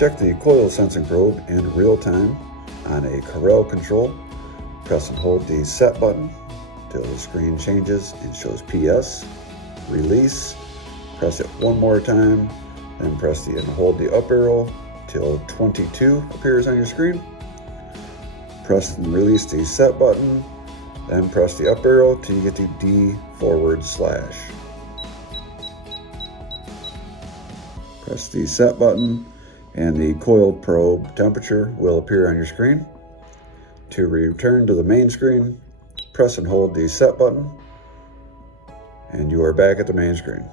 Check the coil sensing probe in real time on a CAREL control. Press and hold the set button till the screen changes and shows PS. Release. Press it one more time, then press and hold the up arrow till 22 appears on your screen. Press and release the set button, then press the up arrow till you get to D/. Press the set button and the coiled probe temperature will appear on your screen. To return to the main screen, press and hold the set button, and you are back at the main screen.